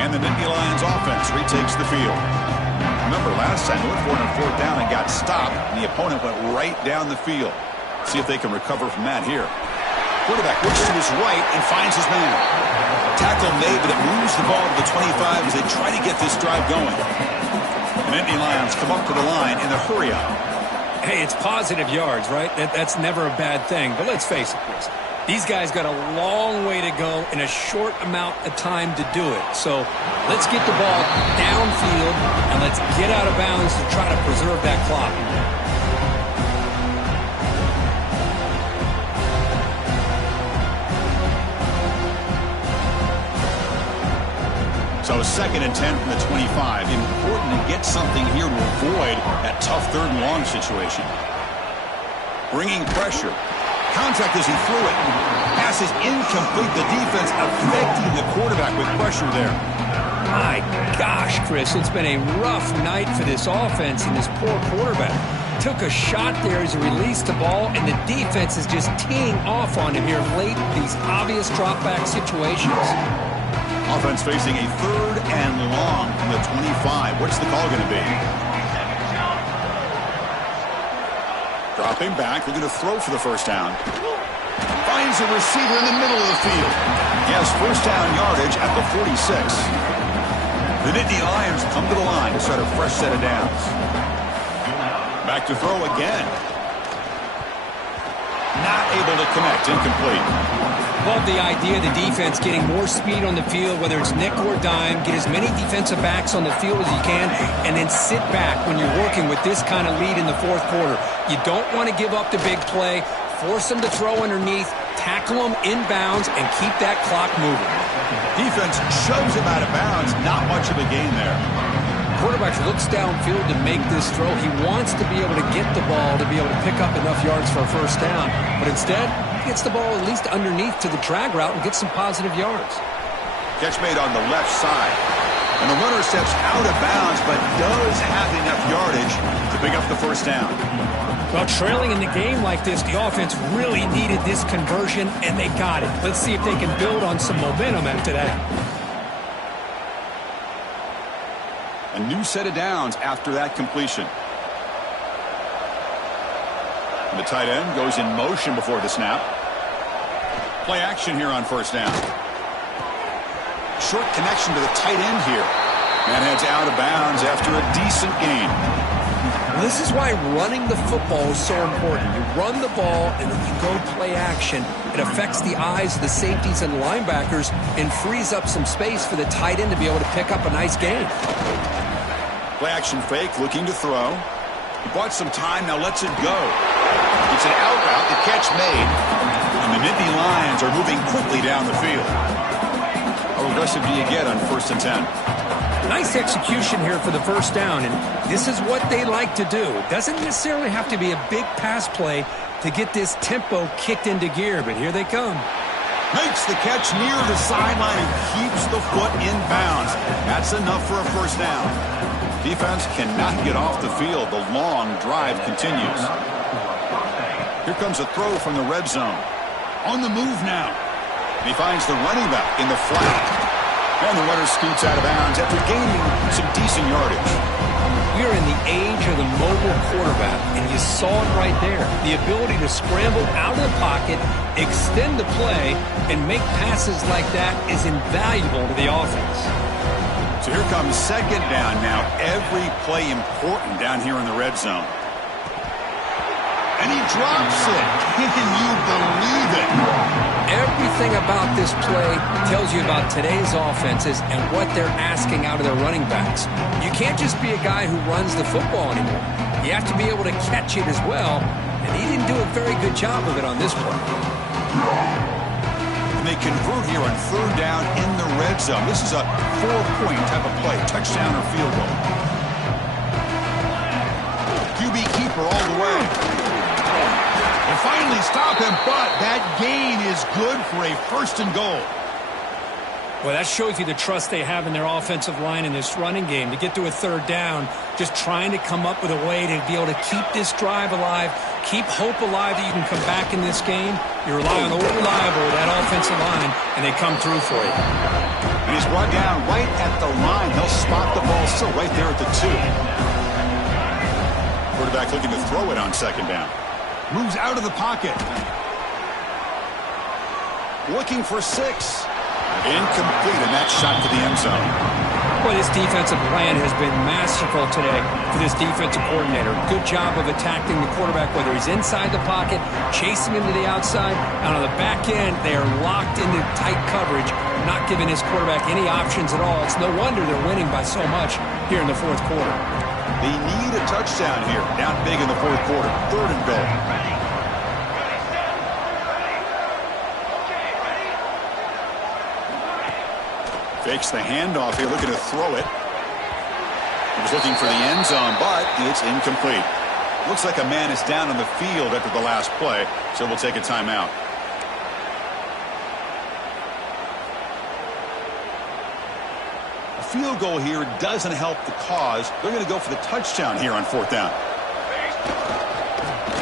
And the Nittany Lions offense retakes the field. Remember, last time they went for it on 4th down and got stopped, and the opponent went right down the field. See if they can recover from that here. Quarterback looks to his right and finds his man. Tackle made, but it moves the ball to the 25 as they try to get this drive going. The Nittany Lions come up to the line in the hurry-up. Hey, it's positive yards, right? That's never a bad thing. But let's face it, Chris. These guys got a long way to go in a short amount of time to do it. So let's get the ball downfield and let's get out of bounds to try to preserve that clock. So 2nd and 10 from the 25. Important to get something here to avoid that tough 3rd and long situation. Bringing pressure. Contact as he threw it. Pass is incomplete. The defense affecting the quarterback with pressure there. My gosh, Chris, it's been a rough night for this offense and this poor quarterback. Took a shot there as he released the ball, and the defense is just teeing off on him here late in these obvious drop-back situations. Offense facing a 3rd and long from the 25. What's the call going to be? Dropping back. They're going to throw for the 1st down. Finds a receiver in the middle of the field. Yes, 1st down yardage at the 46. The Nittany Lions come to the line to start a fresh set of downs. Back to throw again. Not able to connect. Incomplete. Love the idea of the defense getting more speed on the field, whether it's nickel or dime. Get as many defensive backs on the field as you can, and then sit back when you're working with this kind of lead in the 4th quarter. You don't want to give up the big play. Force them to throw underneath, tackle them inbounds, and keep that clock moving. Defense shoves him out of bounds. Not much of a gain there. Quarterback looks downfield to make this throw. He wants to be able to get the ball to be able to pick up enough yards for a 1st down. But instead, he gets the ball at least underneath to the drag route and gets some positive yards. Catch made on the left side. And the runner steps out of bounds, but does have enough yardage to pick up the 1st down. Well, trailing in the game like this, the offense really needed this conversion, and they got it. Let's see if they can build on some momentum after that. A new set of downs after that completion. And the tight end goes in motion before the snap. Play action here on 1st down. Short connection to the tight end here. And heads out of bounds after a decent gain. This is why running the football is so important. You run the ball, and then you go play action. It affects the eyes of the safeties and linebackers and frees up some space for the tight end to be able to pick up a nice gain. Play action fake, looking to throw. He bought some time, now lets it go. It's an out route, the catch made. And the Nittany Lions are moving quickly down the field. How aggressive do you get on 1st and 10? Nice execution here for the 1st down, and this is what they like to do. It doesn't necessarily have to be a big pass play to get this tempo kicked into gear, but here they come. Makes the catch near the sideline and keeps the foot in bounds. That's enough for a 1st down. Defense cannot get off the field. The long drive continues. Here comes a throw from the red zone. On the move now. He finds the running back in the flat. And the runner scoots out of bounds after gaining some decent yardage. We're in the age of the mobile quarterback, and you saw it right there. The ability to scramble out of the pocket, extend the play, and make passes like that is invaluable to the offense. So here comes 2nd down now. Every play important down here in the red zone. And he drops it. Can you believe it? Everything about this play tells you about today's offenses and what they're asking out of their running backs. You can't just be a guy who runs the football anymore. You have to be able to catch it as well, and he didn't do a very good job of it on this play. And they convert here on 3rd down in the red zone. This is a 4-point type of play, touchdown or field goal. QB keeper all the way. They finally stop him, but that gain is good for a 1st and goal. Well, that shows you the trust they have in their offensive line in this running game. To get to a 3rd down, just trying to come up with a way to be able to keep this drive alive, keep hope alive that you can come back in this game. You rely on the reliable, that offensive line, and they come through for you. And he's brought down right at the line. He'll spot the ball still right there at the 2. Quarterback looking to throw it on second down. Moves out of the pocket. Looking for 6. Incomplete, and that shot to the end zone. Well, this defensive plan has been masterful today for this defensive coordinator. Good job of attacking the quarterback, whether he's inside the pocket, chasing him to the outside, and on the back end, they are locked into tight coverage, not giving his quarterback any options at all. It's no wonder they're winning by so much here in the fourth quarter. They need a touchdown here. Down big in the fourth quarter. 3rd and goal. Fakes the handoff here, looking to throw it. He was looking for the end zone, but it's incomplete. Looks like a man is down on the field after the last play, so we'll take a timeout. A field goal here doesn't help the cause. They're going to go for the touchdown here on 4th down.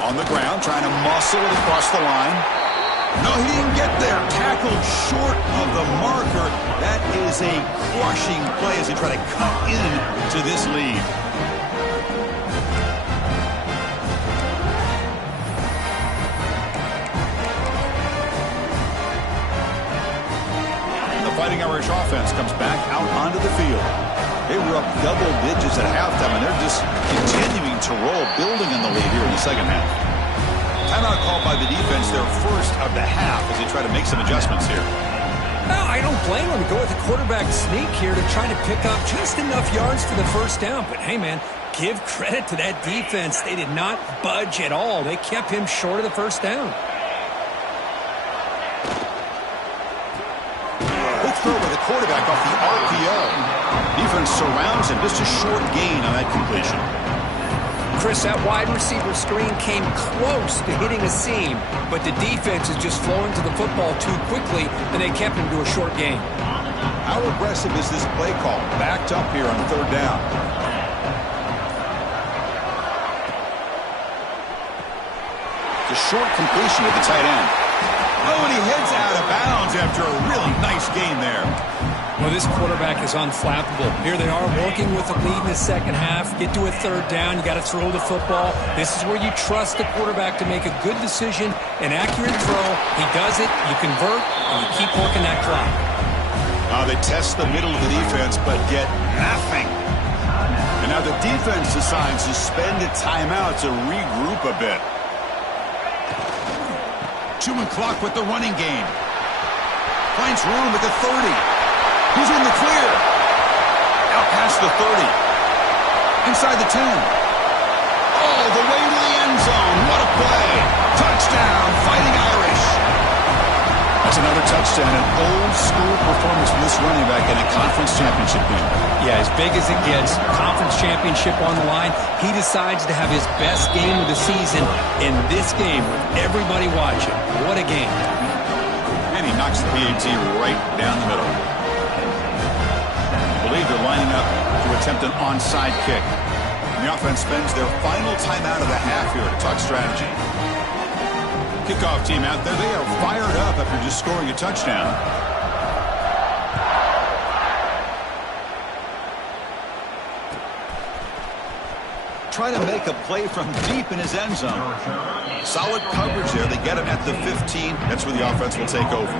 On the ground, trying to muscle it across the line. No, he didn't get there. Tackled short of the marker. That is a crushing play as they try to cut into this lead. The Fighting Irish offense comes back out onto the field. They were up double digits at halftime, and they're just continuing to roll, building on the lead here in the second half. Timeout called by the defense, their first of the half, as they try to make some adjustments here. No, I don't blame them to go with the quarterback sneak here to try to pick up just enough yards for the first down. But, hey, man, give credit to that defense. They did not budge at all. They kept him short of the first down. Quick throw by the quarterback off the RPO. Defense surrounds him. Just a short gain on that completion. Chris, that wide receiver screen came close to hitting a seam, but the defense is just flowing to the football too quickly, and they kept him to a short gain. How aggressive is this play call? Backed up here on 3rd down. The short completion with the tight end. Oh, and he heads out of bounds after a really nice gain there. Well, this quarterback is unflappable. Here they are working with the lead in the second half. Get to a 3rd down. You got to throw the football. This is where you trust the quarterback to make a good decision, an accurate throw. He does it, you convert, and you keep working that clock. They test the middle of the defense, but get nothing. And now the defense decides to spend a timeout to regroup a bit. Chewing clock with the running game. Finds room at the 30. He's in the clear. Out past the 30. Inside the 10. Oh, the way to the end zone. What a play. Touchdown, Fighting Irish. That's another touchdown, an old-school performance from this running back in a conference championship game. Yeah, as big as it gets, conference championship on the line, he decides to have his best game of the season in this game with everybody watching. What a game. And he knocks the PAT right down the middle. I believe they're lining up to attempt an onside kick. And the offense spends their final timeout of the half here to talk strategy. Kickoff team out there, they are fired up after just scoring a touchdown. Try to make a play from deep in his end zone. Solid coverage there. They get him at the 15. That's where the offense will take over.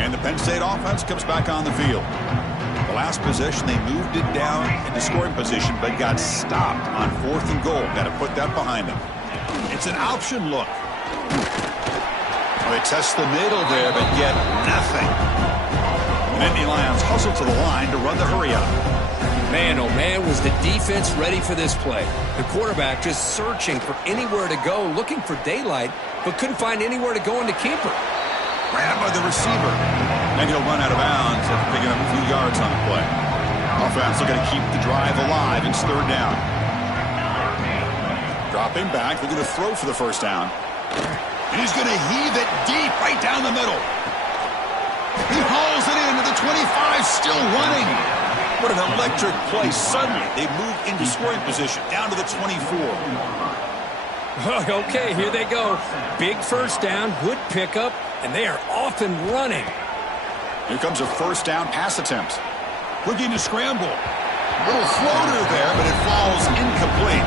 And the Penn State offense comes back on the field. The last possession, they moved it down into scoring position, but got stopped on 4th and goal. Got to put that behind them. It's an option look. Well, they test the middle there, but get nothing. And Indy Lions hustle to the line to run the hurry up. Man, oh man, was the defense ready for this play. The quarterback just searching for anywhere to go, looking for daylight, but couldn't find anywhere to go into keeper. Grabbed by the receiver. And he'll run out of bounds after picking up a few yards on the play. Offense looking to keep the drive alive. It's 3rd down. Dropping back, looking to throw for the first down. And he's going to heave it deep right down the middle. He hauls it into the 25, still running. What an electric play. Suddenly, they move into scoring position, down to the 24. Okay, here they go. Big first down, good pickup, and they are off and running. Here comes a first down pass attempt. Looking to scramble. Little floater there, but it falls incomplete.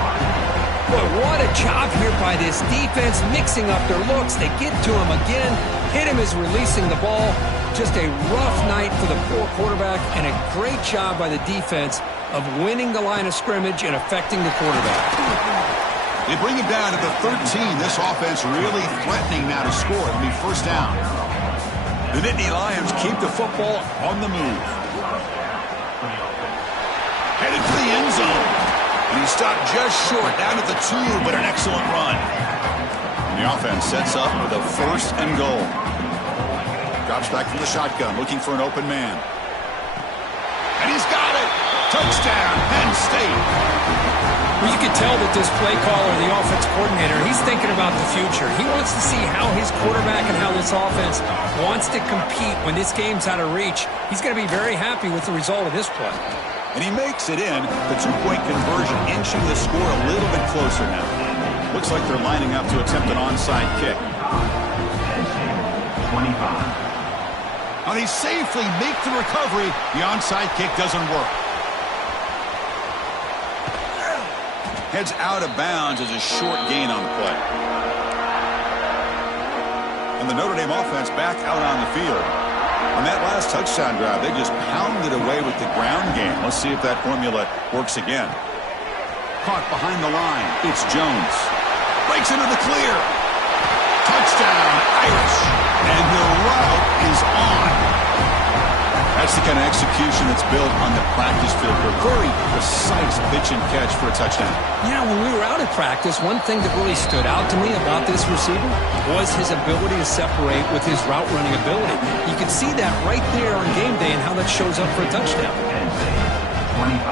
Boy, what a job here by this defense, mixing up their looks. They get to him again. Hit him as releasing the ball. Just a rough night for the poor quarterback, and a great job by the defense of winning the line of scrimmage and affecting the quarterback. They bring him down to the 13. This offense really threatening now to score. It'll be first down. The Nittany Lions keep the football on the move. Headed for the end zone. And he stopped just short, down at the 2, but an excellent run. And the offense sets up with a first and goal. Drops back from the shotgun, looking for an open man. And he's got it! Touchdown, Penn State! Well, you can tell that this play caller, the offense coordinator, he's thinking about the future. He wants to see how his quarterback and how this offense wants to compete when this game's out of reach. He's going to be very happy with the result of this play. And he makes it in. The 2-point conversion inching the score a little bit closer now. Looks like they're lining up to attempt an onside kick. 25. And they safely make the recovery. The onside kick doesn't work. Heads out of bounds as a short gain on the play. And the Notre Dame offense back out on the field. On that last touchdown drive, they just pounded away with the ground game. Let's see if that formula works again. Caught behind the line. It's Jones. Breaks into the clear. Touchdown, Irish. And the route is on. That's the kind of execution that's built on the practice field. A very precise pitch and catch for a touchdown. Yeah, when we were out at practice, one thing that really stood out to me about this receiver was his ability to separate with his route running ability. You can see that right there on game day and how that shows up for a touchdown. 25.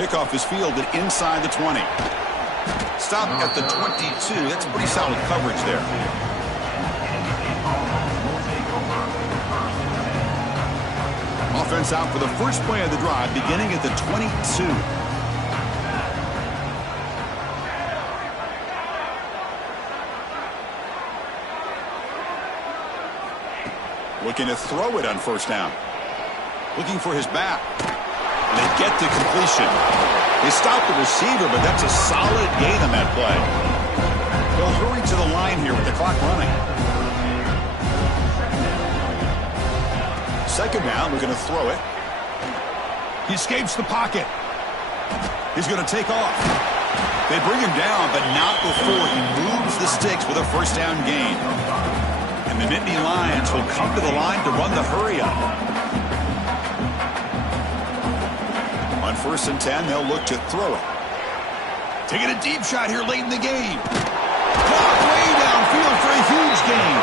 Kickoff is fielded inside the 20. Stop at the 22. That's pretty solid coverage there. Offense out for the first play of the drive, beginning at the 22. Looking to throw it on first down. Looking for his back. And they get the completion. They stop the receiver, but that's a solid gain on that play. They'll hurry to the line here with the clock running. Second down, we're going to throw it. He escapes the pocket. He's going to take off. They bring him down, but not before he moves the sticks with a first down gain. And the Nittany Lions will come to the line to run the hurry-up. On 1st and 10, they'll look to throw it. Taking a deep shot here late in the game. Caught way downfield for a huge gain.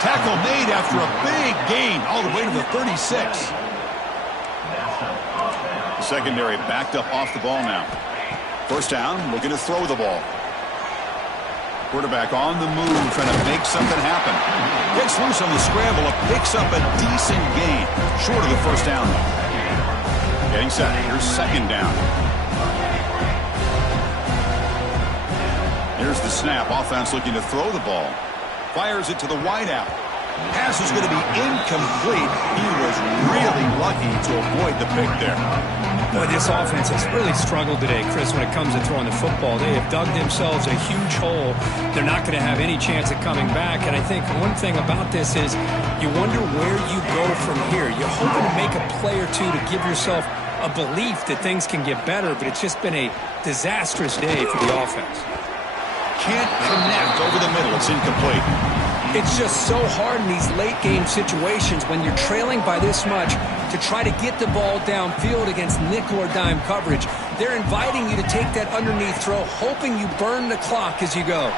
Tackle made after a big gain all the way to the 36. The secondary backed up off the ball now. First down, looking to throw the ball. Quarterback on the move, trying to make something happen. Gets loose on the scramble, picks up a decent gain. Short of the first down, though. Getting set. Here's second down. Here's the snap. Offense looking to throw the ball. Fires it to the wideout. Pass is going to be incomplete. He was really lucky to avoid the pick there. Boy, this offense has really struggled today, Chris, when it comes to throwing the football. They have dug themselves a huge hole. They're not going to have any chance of coming back. And I think one thing about this is you wonder where you go from here. You're hoping to make a play or two to give yourself a belief that things can get better, but it's just been a disastrous day for the offense. Can't connect over the middle. It's incomplete. It's just so hard in these late game situations when you're trailing by this much to try to get the ball downfield against nickel or dime coverage. They're inviting you to take that underneath throw, hoping you burn the clock as you go.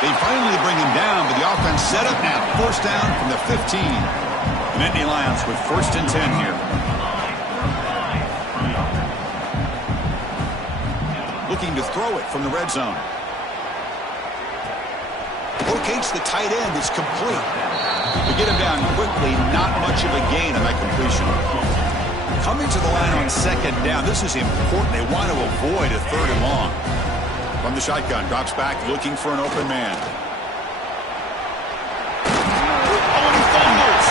They finally bring him down, but the offense set up now. First down from the 15. The Nittany Lions with 1st and 10 here. Looking to throw it from the red zone. Locates the tight end. It's complete. They get him down quickly. Not much of a gain on that completion. Coming to the line on second down. This is important. They want to avoid a third and long. From the shotgun, drops back looking for an open man. Oh, and he fumbles.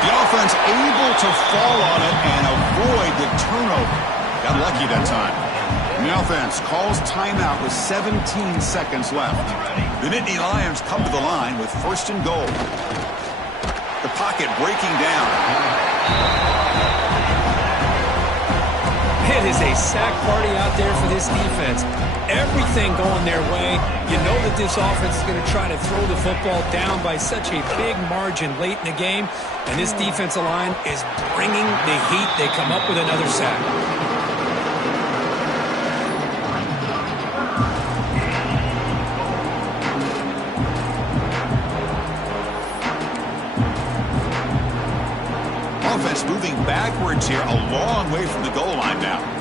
The offense able to fall on it and avoid the turnover. Got lucky that time. And the offense calls timeout with 17 seconds left. The Nittany Lions come to the line with first and goal. The pocket breaking down. It is a sack party out there for this defense. Everything going their way. You know that this offense is going to try to throw the football down by such a big margin late in the game. And this defensive line is bringing the heat. They come up with another sack. Offense moving backwards here, a long way from the goal line now.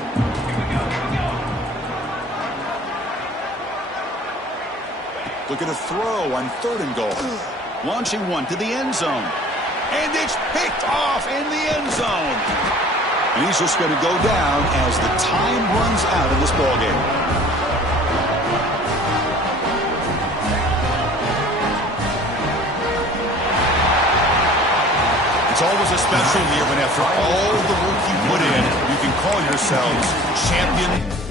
Look at a throw on third and goal. Launching one to the end zone. And it's picked off in the end zone. And he's just going to go down as the time runs out in this ballgame. It's always a special year when after all the work you put in, you can call yourselves champion